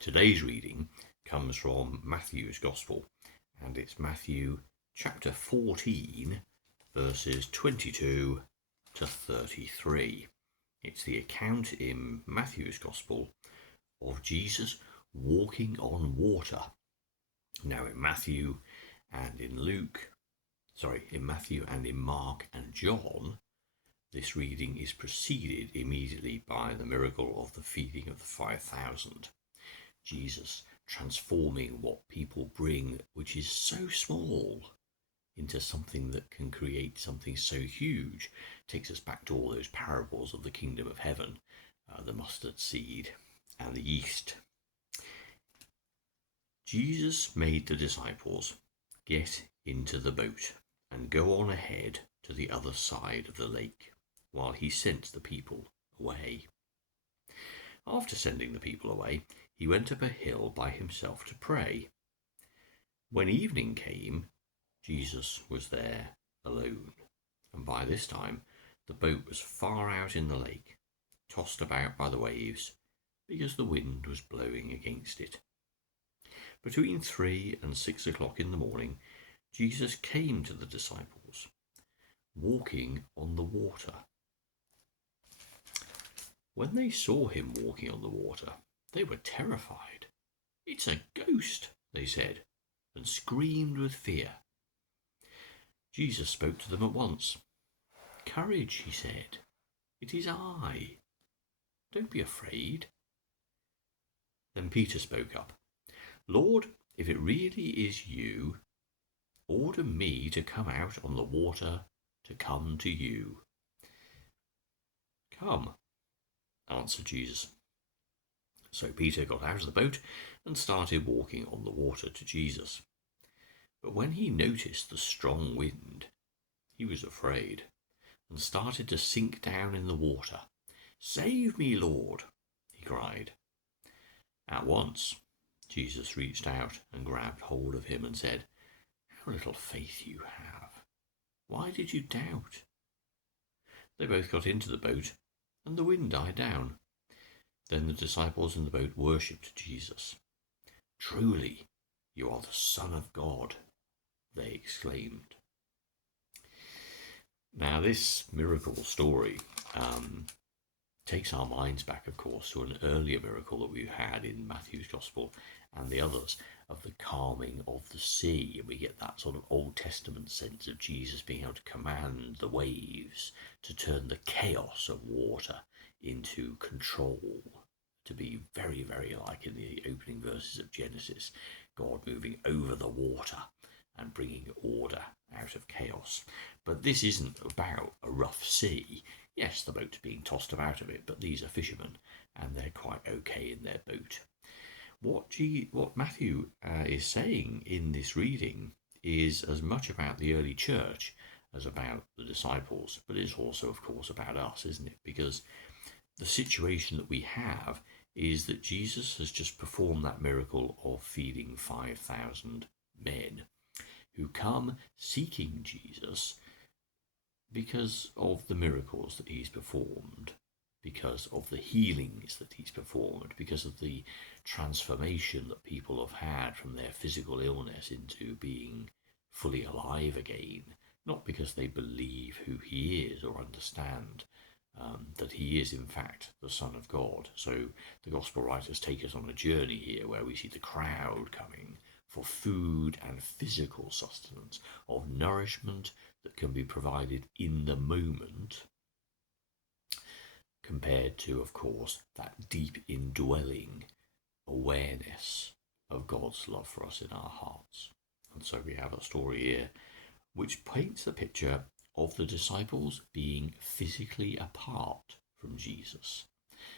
Today's reading comes from Matthew's Gospel, and it's Matthew chapter 14, verses 22 to 33. It's the account in Matthew's Gospel of Jesus walking on water. Now in Matthew and in Matthew and in Mark and John, this reading is preceded immediately by the miracle of the feeding of the 5,000. Jesus transforming what people bring, which is so small, into something that can create something so huge, takes us back to all those parables of the kingdom of heaven, the mustard seed and the yeast. Jesus made the disciples get into the boat and go on ahead to the other side of the lake, while he sent the people away. After sending the people away, he went up a hill by himself to pray. When evening came, Jesus was there alone, and by this time the boat was far out in the lake, tossed about by the waves, because the wind was blowing against it. Between 3 and 6 o'clock in the morning, Jesus came to the disciples, walking on the water. When they saw him walking on the water, they were terrified. "It's a ghost," they said, and screamed with fear. Jesus spoke to them at once. "Courage," he said. "It is I. Don't be afraid." Then Peter spoke up. "Lord, if it really is you, order me to come out on the water to come to you." "Come," answered Jesus. So Peter got out of the boat and started walking on the water to Jesus. But when he noticed the strong wind, he was afraid and started to sink down in the water. "Save me, Lord," he cried. At once, Jesus reached out and grabbed hold of him and said, "How little faith you have. Why did you doubt?" They both got into the boat and the wind died down. Then the disciples in the boat worshipped Jesus. "Truly, you are the Son of God," they exclaimed. Now, this miracle story takes our minds back, of course, to an earlier miracle that we've had in Matthew's Gospel and the others, of the calming of the sea. And we get that sort of Old Testament sense of Jesus being able to command the waves, to turn the chaos of water into control, to be very, very like in the opening verses of Genesis, God moving over the water and bringing order out of chaos. But this isn't about a rough sea. Yes, the boat's being tossed about a bit, but these are fishermen and they're quite okay in their boat. What Matthew is saying in this reading is as much about the early church as about the disciples, but it's also, of course, about us, isn't it? Because the situation that we have is that Jesus has just performed that miracle of feeding 5,000 men who come seeking Jesus because of the miracles that he's performed, because of the healings that he's performed, because of the transformation that people have had from their physical illness into being fully alive again, not because they believe who he is or understand that he is in fact the Son of God. So the Gospel writers take us on a journey here where we see the crowd coming for food and physical sustenance, of nourishment that can be provided in the moment, compared to, of course, that deep indwelling awareness of God's love for us in our hearts. And so we have a story here which paints the picture of the disciples being physically apart from Jesus.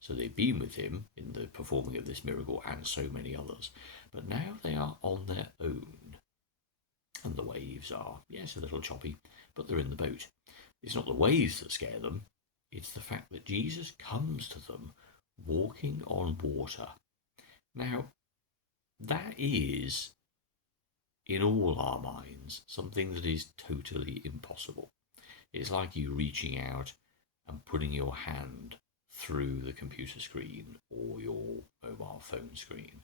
So they've been with him in the performing of this miracle and so many others, but now they are on their own. And the waves are, yes, a little choppy, but they're in the boat. It's not the waves that scare them, it's the fact that Jesus comes to them walking on water. Now, that is, in all our minds, something that is totally impossible. It's like you reaching out and putting your hand through the computer screen or your mobile phone screen,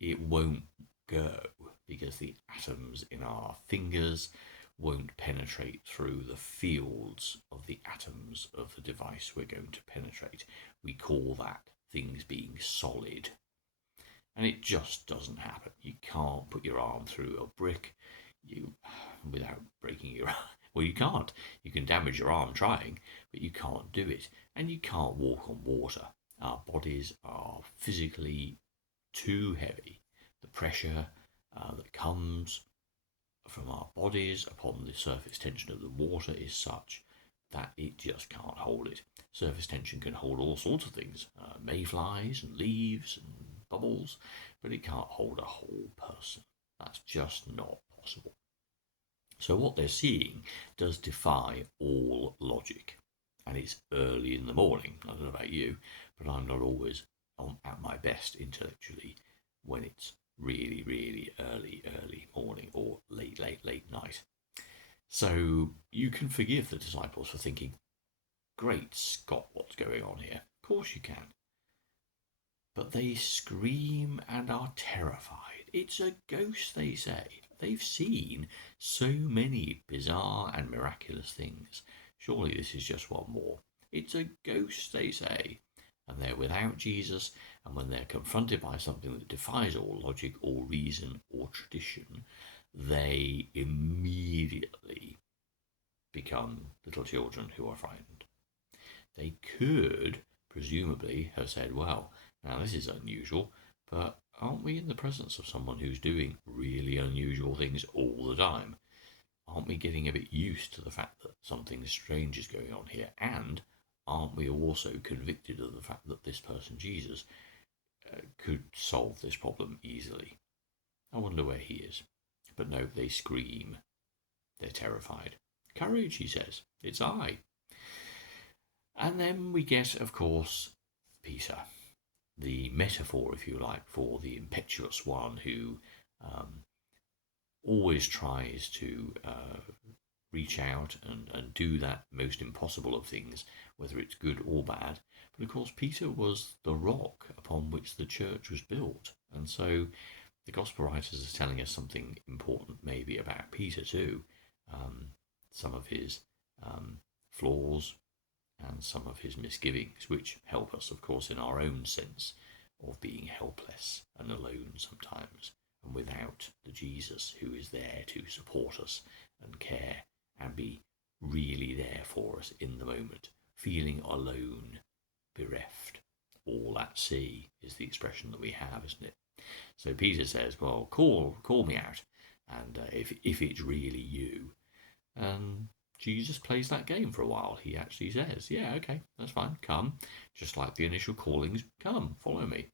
it won't go because the atoms in our fingers won't penetrate through the fields of the atoms of the device we're going to penetrate. We call that things being solid. And it just doesn't happen. You can't put your arm through a brick without breaking your arm. Well, you can't. You can damage your arm trying, but you can't do it. And you can't walk on water. Our bodies are physically too heavy. The pressure that comes from our bodies upon the surface tension of the water is such that it just can't hold it. Surface tension can hold all sorts of things, mayflies and leaves and bubbles, but it can't hold a whole person. That's just not possible. So what they're seeing does defy all logic. And it's early in the morning. I don't know about you, but I'm not always at my best intellectually when it's really, really early morning or late night. So you can forgive the disciples for thinking, great Scott, what's going on here? Of course you can. But they scream and are terrified. It's a ghost, they say. They've seen so many bizarre and miraculous things. Surely this is just one more. It's a ghost, they say. And they're without Jesus, and when they're confronted by something that defies all logic or reason or tradition, they immediately become little children who are frightened. They could presumably have said, well, now this is unusual, but aren't we in the presence of someone who's doing really unusual things all the time? Aren't we getting a bit used to the fact that something strange is going on here? And aren't we also convicted of the fact that this person, Jesus, could solve this problem easily? I wonder where he is. But no, they scream. They're terrified. Courage, he says. It's I. And then we get, of course, Peter, the metaphor, if you like, for the impetuous one who always tries to reach out and do that most impossible of things, whether it's good or bad. But of course, Peter was the rock upon which the church was built. And so the gospel writers are telling us something important maybe about Peter too. Some of his flaws and some of his misgivings, which help us, of course, in our own sense of being helpless and alone sometimes, and without the Jesus who is there to support us and care and be really there for us in the moment, feeling alone, bereft. All at sea is the expression that we have, isn't it? So Peter says, well, call me out, and if it's really you. And Jesus plays that game for a while. He actually says, yeah, okay, that's fine, come. Just like the initial callings, come, follow me.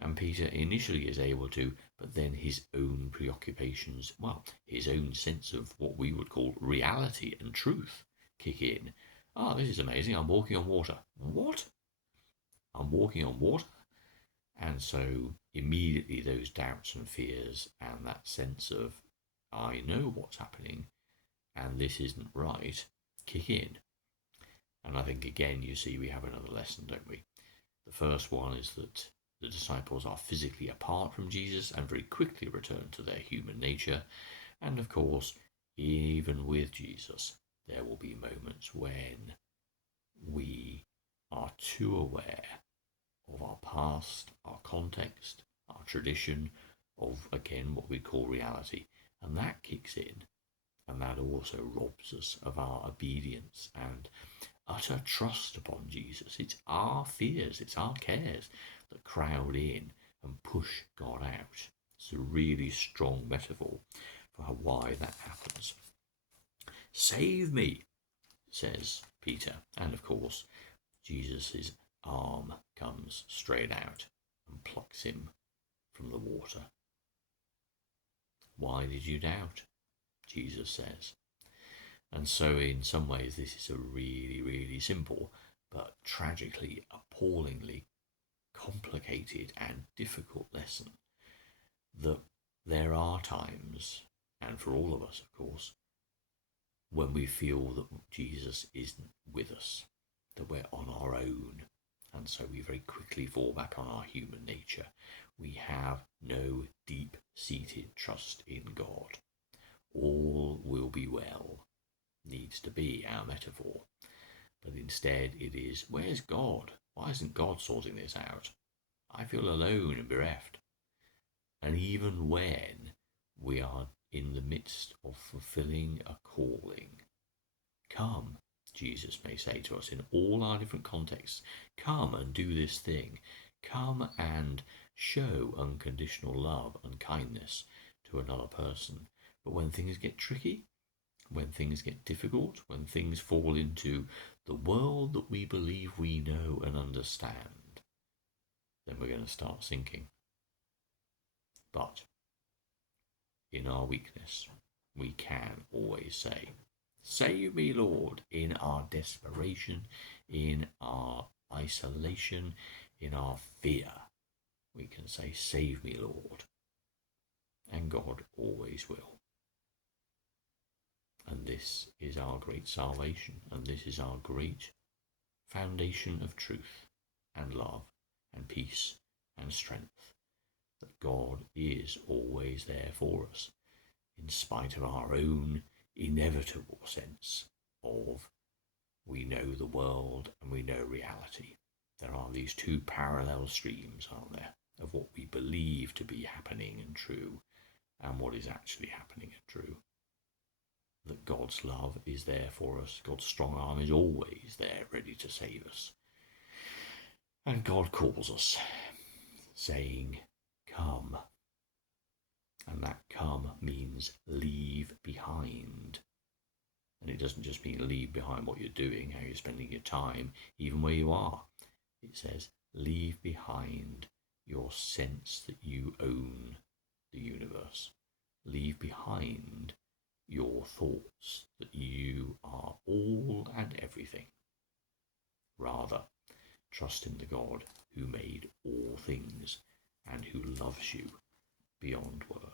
And Peter initially is able to, but then his own preoccupations, well, his own sense of what we would call reality and truth kick in. This is amazing, I'm walking on water. What? I'm walking on water? And so immediately those doubts and fears and that sense of, I know what's happening, and this isn't right, kick in. And I think again, you see, we have another lesson, don't we? The first one is that the disciples are physically apart from Jesus and very quickly return to their human nature. And of course, even with Jesus, there will be moments when we are too aware of our past, our context, our tradition, of, again, what we call reality. And that kicks in. And that also robs us of our obedience and utter trust upon Jesus. It's our fears, it's our cares that crowd in and push God out. It's a really strong metaphor for why that happens. Save me, says Peter. And of course, Jesus' arm comes straight out and plucks him from the water. Why did you doubt? Jesus says. And so in some ways this is a really, really simple but tragically, appallingly complicated and difficult lesson that there are times, and for all of us of course, when we feel that Jesus isn't with us, that we're on our own, And so we very quickly fall back on our human nature. We have no deep-seated trust in God. All will be well needs to be our metaphor. But instead it is, where's God? Why isn't God sorting this out? I feel alone and bereft. And even when we are in the midst of fulfilling a calling, come, Jesus may say to us in all our different contexts, come and do this thing. Come and show unconditional love and kindness to another person. But when things get tricky, when things get difficult, when things fall into the world that we believe we know and understand, then we're going to start sinking. But in our weakness, we can always say, save me, Lord, in our desperation, in our isolation, in our fear. We can say, save me, Lord. And God always will. And this is our great salvation, and this is our great foundation of truth and love and peace and strength, that God is always there for us, in spite of our own inevitable sense of we know the world and we know reality. There are these two parallel streams, aren't there, of what we believe to be happening and true and what is actually happening and true. That God's love is there for us. God's strong arm is always there, ready to save us. And God calls us, saying, come. And that come means leave behind. And it doesn't just mean leave behind what you're doing, how you're spending your time, even where you are. It says leave behind your sense that you own the universe. Leave behind your thoughts that you are all and everything. Rather, trust in the God who made all things and who loves you beyond words.